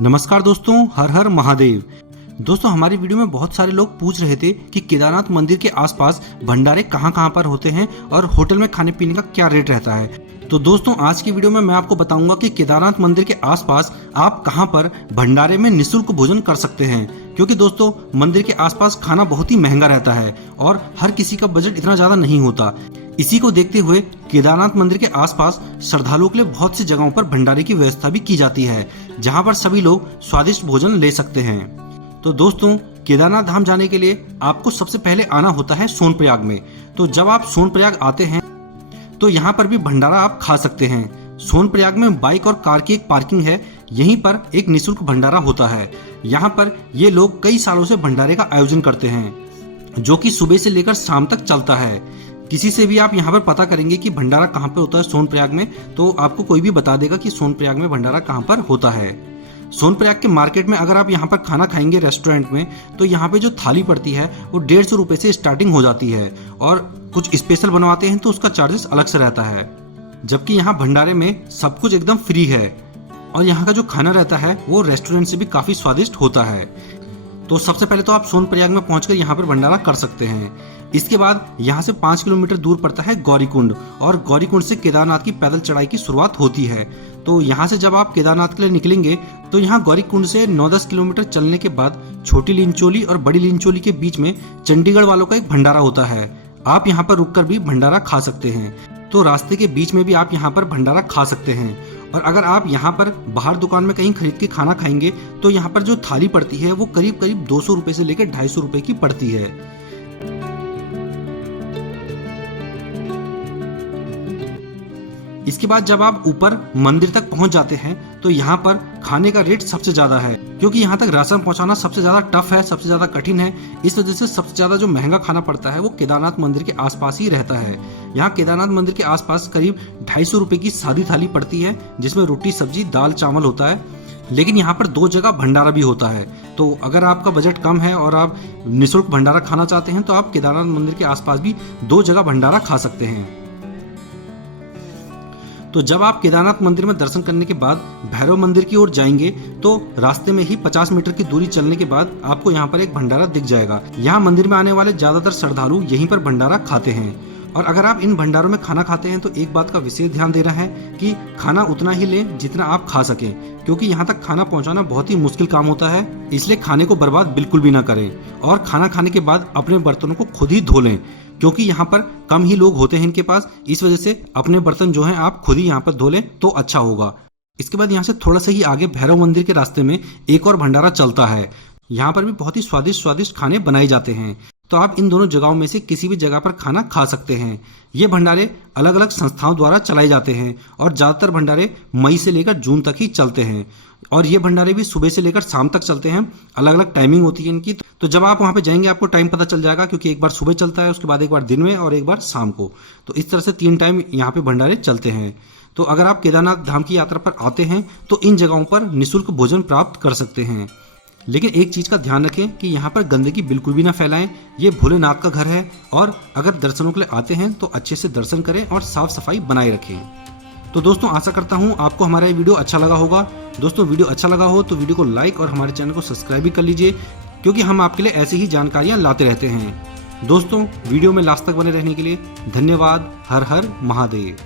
नमस्कार दोस्तों, हर हर महादेव। दोस्तों, हमारी वीडियो में बहुत सारे लोग पूछ रहे थे कि केदारनाथ मंदिर के आसपास भंडारे कहाँ पर होते हैं और होटल में खाने पीने का क्या रेट रहता है। तो दोस्तों, आज की वीडियो में मैं आपको बताऊंगा कि केदारनाथ मंदिर के आसपास आप कहां पर भंडारे में निःशुल्क भोजन कर सकते हैं। क्योंकि दोस्तों, मंदिर के आसपास खाना बहुत ही महंगा रहता है और हर किसी का बजट इतना ज्यादा नहीं होता। इसी को देखते हुए केदारनाथ मंदिर के आसपास श्रद्धालुओं के लिए बहुत सी जगहों पर भंडारे की व्यवस्था भी की जाती है, जहां पर सभी लोग स्वादिष्ट भोजन ले सकते हैं। तो दोस्तों, केदारनाथ धाम जाने के लिए आपको सबसे पहले आना होता है सोनप्रयाग में। तो जब आप सोनप्रयाग आते हैं तो यहाँ पर भी भंडारा आप खा सकते हैं। सोनप्रयाग में बाइक और कार की एक पार्किंग है, यहीं पर एक निःशुल्क भंडारा होता है। यहाँ पर ये लोग कई सालों से भंडारे का आयोजन करते हैं, जो कि सुबह से लेकर शाम तक चलता है। किसी से भी आप यहाँ पर पता करेंगे कि भंडारा कहाँ पे होता है सोनप्रयाग में, तो आपको कोई भी बता देगा कि सोनप्रयाग में भंडारा कहाँ पर होता है। सोनप्रयाग के मार्केट में अगर आप यहाँ पर खाना खाएंगे रेस्टोरेंट में, तो यहाँ पे जो थाली पड़ती है वो 150 रुपए से स्टार्टिंग हो जाती है, और कुछ स्पेशल बनवाते हैं तो उसका चार्जेस अलग से रहता है। जबकि यहाँ भंडारे में सब कुछ एकदम फ्री है, और यहाँ का जो खाना रहता है वो रेस्टोरेंट से भी काफी स्वादिष्ट होता है। तो सबसे पहले तो आप सोनप्रयाग में पहुंचकर यहाँ पर भंडारा कर सकते हैं। इसके बाद यहाँ से 5 किलोमीटर दूर पड़ता है गौरीकुंड, और गौरीकुंड से केदारनाथ की पैदल चढ़ाई की शुरुआत होती है। तो यहाँ से जब आप केदारनाथ के लिए निकलेंगे तो यहाँ गौरीकुंड से 9-10 किलोमीटर चलने के बाद छोटी लिंचोली और बड़ी लिंचोली के बीच में चंडीगढ़ वालों का एक भंडारा होता है। आप यहाँ पर रुककर भी भंडारा खा सकते हैं। तो रास्ते के बीच में भी आप यहाँ पर भंडारा खा सकते हैं। और अगर आप यहाँ पर बाहर दुकान में कहीं खरीद के खाना खाएंगे तो यहाँ पर जो थाली पड़ती है वो करीब 200 रुपए से लेकर 250 रुपए की पड़ती है। इसके बाद जब आप ऊपर मंदिर तक पहुंच जाते हैं तो यहाँ पर खाने का रेट सबसे ज्यादा है, क्योंकि यहाँ तक राशन पहुंचाना सबसे ज्यादा टफ है, सबसे ज्यादा कठिन है। इस वजह से सबसे ज्यादा जो महंगा खाना पड़ता है वो केदारनाथ मंदिर के आसपास ही रहता है। यहाँ केदारनाथ मंदिर के आसपास करीब 250 रुपए की सादी थाली पड़ती है, जिसमें रोटी सब्जी दाल चावल होता है। लेकिन यहाँ पर 2 जगह भंडारा भी होता है। तो अगर आपका बजट कम है और आप निःशुल्क भंडारा खाना चाहते हैं तो आप केदारनाथ मंदिर के आसपास भी 2 जगह भंडारा खा सकते हैं। तो जब आप केदारनाथ मंदिर में दर्शन करने के बाद भैरव मंदिर की ओर जाएंगे तो रास्ते में ही 50 मीटर की दूरी चलने के बाद आपको यहाँ पर एक भंडारा दिख जाएगा। यहाँ मंदिर में आने वाले ज्यादातर श्रद्धालु यहीं पर भंडारा खाते हैं। और अगर आप इन भंडारों में खाना खाते हैं तो एक बात का विशेष ध्यान देना है कि खाना उतना ही लें जितना आप खा सकें, क्योंकि यहाँ तक खाना पहुँचाना बहुत ही मुश्किल काम होता है। इसलिए खाने को बर्बाद बिल्कुल भी ना करें, और खाना खाने के बाद अपने बर्तनों को खुद ही धो लें, क्योंकि यहाँ पर कम ही लोग होते हैं इनके पास। इस वजह से अपने बर्तन जो हैं आप खुद ही यहाँ पर धो लें तो अच्छा होगा। इसके बाद यहाँ से थोड़ा सा ही आगे भैरव मंदिर के रास्ते में एक और भंडारा चलता है। यहाँ पर भी बहुत ही स्वादिष्ट खाने बनाए जाते हैं। तो आप इन दोनों जगहों में से किसी भी जगह पर खाना खा सकते हैं। ये भंडारे अलग अलग संस्थाओं द्वारा चलाए जाते हैं, और ज्यादातर भंडारे मई से लेकर जून तक ही चलते हैं। और ये भंडारे भी सुबह से लेकर शाम तक चलते हैं, अलग अलग टाइमिंग होती है इनकी। तो जब आप वहाँ पे जाएंगे आपको टाइम पता चल जाएगा, क्योंकि एक बार सुबह चलता है, उसके बाद एक बार दिन में और एक बार शाम को। तो इस तरह से 3 टाइम यहाँ पे भंडारे चलते हैं। तो अगर आप केदारनाथ धाम की यात्रा पर आते हैं तो इन जगहों पर निःशुल्क भोजन प्राप्त कर सकते हैं। लेकिन एक चीज का ध्यान रखें कि यहाँ पर गंदगी बिल्कुल भी ना फैलाएं। ये भोलेनाथ का घर है, और अगर दर्शनों के लिए आते हैं तो अच्छे से दर्शन करें और साफ सफाई बनाए रखें। तो दोस्तों, आशा करता हूँ आपको हमारा ये वीडियो अच्छा लगा होगा। दोस्तों, वीडियो अच्छा लगा हो तो वीडियो को लाइक और हमारे चैनल को सब्सक्राइब भी कर लीजिए, क्योंकि हम आपके लिए ऐसी ही जानकारियाँ लाते रहते हैं। दोस्तों, वीडियो में लास्ट तक बने रहने के लिए धन्यवाद। हर हर महादेव।